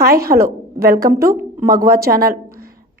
Hi hello welcome to Magva channel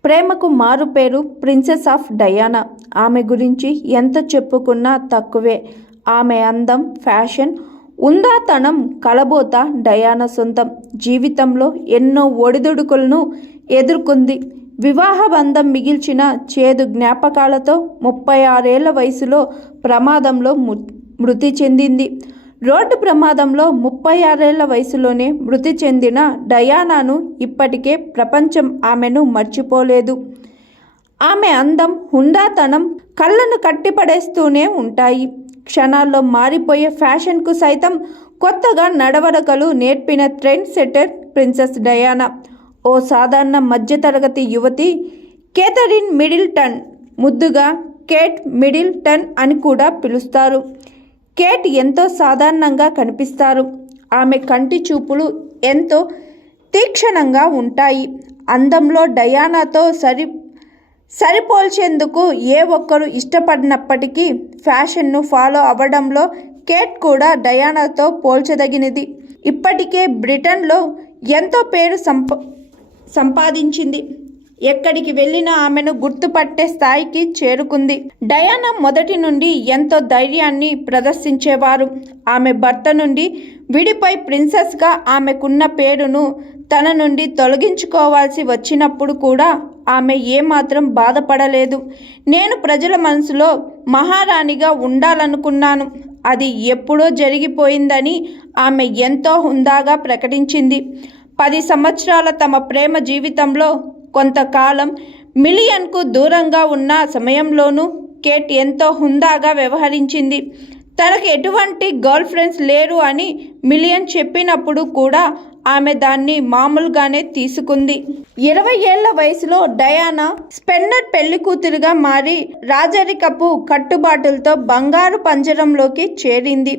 ప్రేమకు మారు పేరు ప్రిన్సెస్ ఆఫ్ డయానా ఆమె గురించి ఎంత చెప్పుకున్నా తక్కువే. ఆమె అందం ఫ్యాషన్ ఉందాతనం కలబోత డయానా సొంతం. జీవితంలో ఎన్నో ఒడిదుడుకులను ఎదుర్కొంది. వివాహ బంధం మిగిల్చిన చేదు జ్ఞాపకాలతో ముప్పై ఆరేళ్ళ వయసులో ప్రమాదంలో ము- మృతి చెందింది. రోడ్డు ప్రమాదంలో ముప్పై ఆరేళ్ళ వయసులోనే మృతి చెందిన డయానాను ఇప్పటికే ప్రపంచం ఆమెను మర్చిపోలేదు. ఆమె అందం హుందాతనం కళ్ళను కట్టిపడేస్తూనే ఉంటాయి. క్షణాల్లో మారిపోయే ఫ్యాషన్కు సైతం కొత్తగా నడవడకలు నేర్పిన ట్రెండ్ సెటర్ ప్రిన్సెస్ డయానా. ఓ సాధారణ మధ్యతరగతి యువతి కేథరిన్ మిడిల్టన్ ముద్దుగా కేట్ మిడిల్టన్ అని కూడా పిలుస్తారు. కేట్ ఎంతో సాధారణంగా కనిపిస్తారు. ఆమె కంటి చూపులు ఎంతో తీక్షణంగా ఉంటాయి. అందంలో డయానాతో సరి సరిపోల్చేందుకు ఏ ఒక్కరు ఇష్టపడినప్పటికీ ఫ్యాషన్ను ఫాలో అవ్వడంలో కేట్ కూడా డయానాతో పోల్చదగినది. ఇప్పటికే బ్రిటన్లో ఎంతో పేరు సంప సంపాదించింది. ఎక్కడికి వెళ్ళినా ఆమెను గుర్తుపట్టే స్థాయికి చేరుకుంది. డయానా మొదటి నుండి ఎంతో ధైర్యాన్ని ప్రదర్శించేవారు. ఆమె భర్త నుండి విడిపై ప్రిన్సెస్గా ఆమెకున్న పేరును తన నుండి తొలగించుకోవాల్సి వచ్చినప్పుడు కూడా ఆమె ఏమాత్రం బాధపడలేదు. నేను ప్రజల మనసులో మహారాణిగా ఉండాలనుకున్నాను. అది ఎప్పుడో జరిగిపోయిందని ఆమె ఎంతో హుందాగా ప్రకటించింది. పది సంవత్సరాల తమ ప్రేమ జీవితంలో కొంతకాలం మిలియన్కు దూరంగా ఉన్న సమయంలోనూ కేట్ ఎంతో హుందాగా వ్యవహరించింది. తనకు ఎటువంటి గర్ల్ ఫ్రెండ్స్ లేరు అని మిలియన్ చెప్పినప్పుడు కూడా ఆమె దాన్ని మామూలుగానే తీసుకుంది. ఇరవై ఏళ్ళ వయసులో డయానా స్పెన్నర్ పెళ్ళి కూతురుగా మారి రాజరికపు కట్టుబాటులతో బంగారు పంజరంలోకి చేరింది.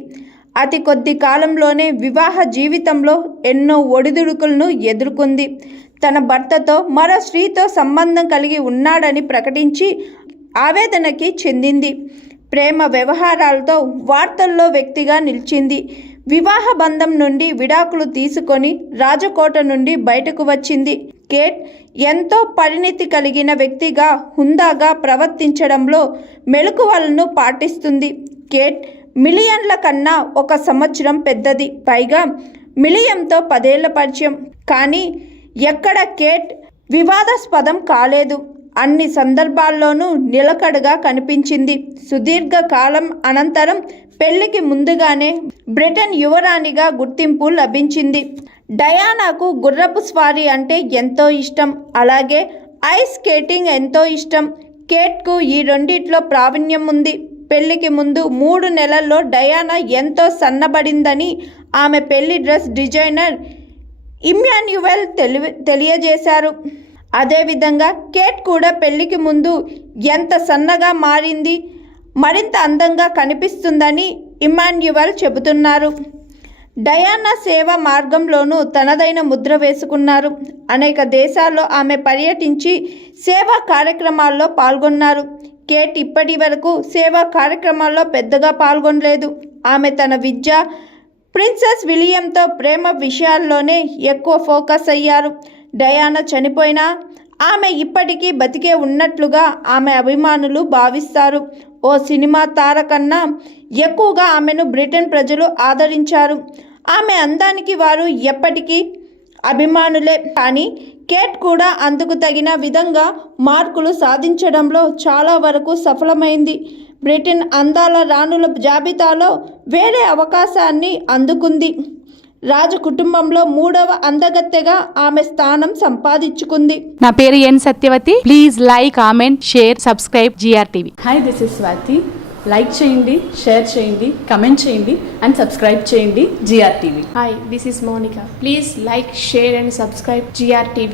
అతి కొద్ది కాలంలోనే వివాహ జీవితంలో ఎన్నో ఒడిదుడుకులను ఎదుర్కొంది. తన భర్తతో మరో స్త్రీతో సంబంధం కలిగి ఉన్నాడని ప్రకటించి ఆవేదనకి చెందింది. ప్రేమ వ్యవహారాలతో వార్తల్లో వ్యక్తిగా నిలిచింది. వివాహ బంధం నుండి విడాకులు తీసుకొని రాజకోట నుండి బయటకు వచ్చింది. కేట్ ఎంతో పరిణితి కలిగిన వ్యక్తిగా హుందాగా ప్రవర్తించడంలో మెలకువలను పాటిస్తుంది. కేట్ మిలియన్ల కన్నా ఒక సంవత్సరం పెద్దది. పైగా మిలియంతో పదేళ్ళ పరిచయం. కానీ ఎక్కడ కేట్ వివాదాస్పదం కాలేదు. అన్ని సందర్భాల్లోనూ నిలకడగా కనిపించింది. సుదీర్ఘ కాలం అనంతరం పెళ్ళికి ముందుగానే బ్రిటన్ యువరాణిగా గుర్తింపు లభించింది. డయానాకు గుర్రపు స్వారీ అంటే ఎంతో ఇష్టం. అలాగే ఐస్ స్కేటింగ్ ఎంతో ఇష్టం. కేట్కు ఈ రెండిట్లో ప్రావీణ్యం ఉంది. పెళ్ళికి ముందు మూడు నెలల్లో డయానా ఎంతో సన్నబడిందని ఆమె పెళ్ళి డ్రెస్ డిజైనర్ ఇమ్మాన్యువల్ తెలివి తెలియజేశారు. అదేవిధంగా కేట్ కూడా పెళ్ళికి ముందు ఎంత సన్నగా మారింది మరింత అందంగా కనిపిస్తుందని ఇమాన్యువల్ చెబుతున్నారు. డయానా సేవ మార్గంలోనూ తనదైన ముద్ర వేసుకున్నారు. అనేక దేశాల్లో ఆమె పర్యటించి సేవా కార్యక్రమాల్లో పాల్గొన్నారు. కేట్ ఇప్పటి వరకు సేవా కార్యక్రమాల్లో పెద్దగా పాల్గొనలేదు. ఆమె తన విద్య ప్రిన్సెస్ విలియంతో ప్రేమ విషయాల్లోనే ఎక్కువ ఫోకస్ అయ్యారు. డయానా చనిపోయినా ఆమె ఇప్పటికీ బతికే ఉన్నట్లుగా ఆమె అభిమానులు భావిస్తారు. ఓ సినిమా తార కన్నా ఎక్కువగా ఆమెను బ్రిటన్ ప్రజలు ఆదరించారు. ఆమె అందానికి వారు ఎప్పటికీ అభిమానులే. కానీ కేట్ కూడా అందుకు తగిన విధంగా మార్కులు సాధించడంలో చాలా వరకు సఫలమైంది. బ్రిటన్ అందాల రాణుల జాబితాలో వేరే అవకాశాన్ని అందుకుంది. రాజ కుటుంబంలో మూడవ అందగత్తెగా ఆమె స్థానం సంపాదించుకుంది. నా పేరు N Satyavathi. Please like comment share subscribe GR TV hi this is Swathi like చేయండి షేర్ చేయండి కమెంట్ చేయండి అండ్ సబ్స్క్రైబ్ చేయండి GR TV Hi, this is Monica. Please like, share, and subscribe GRTV.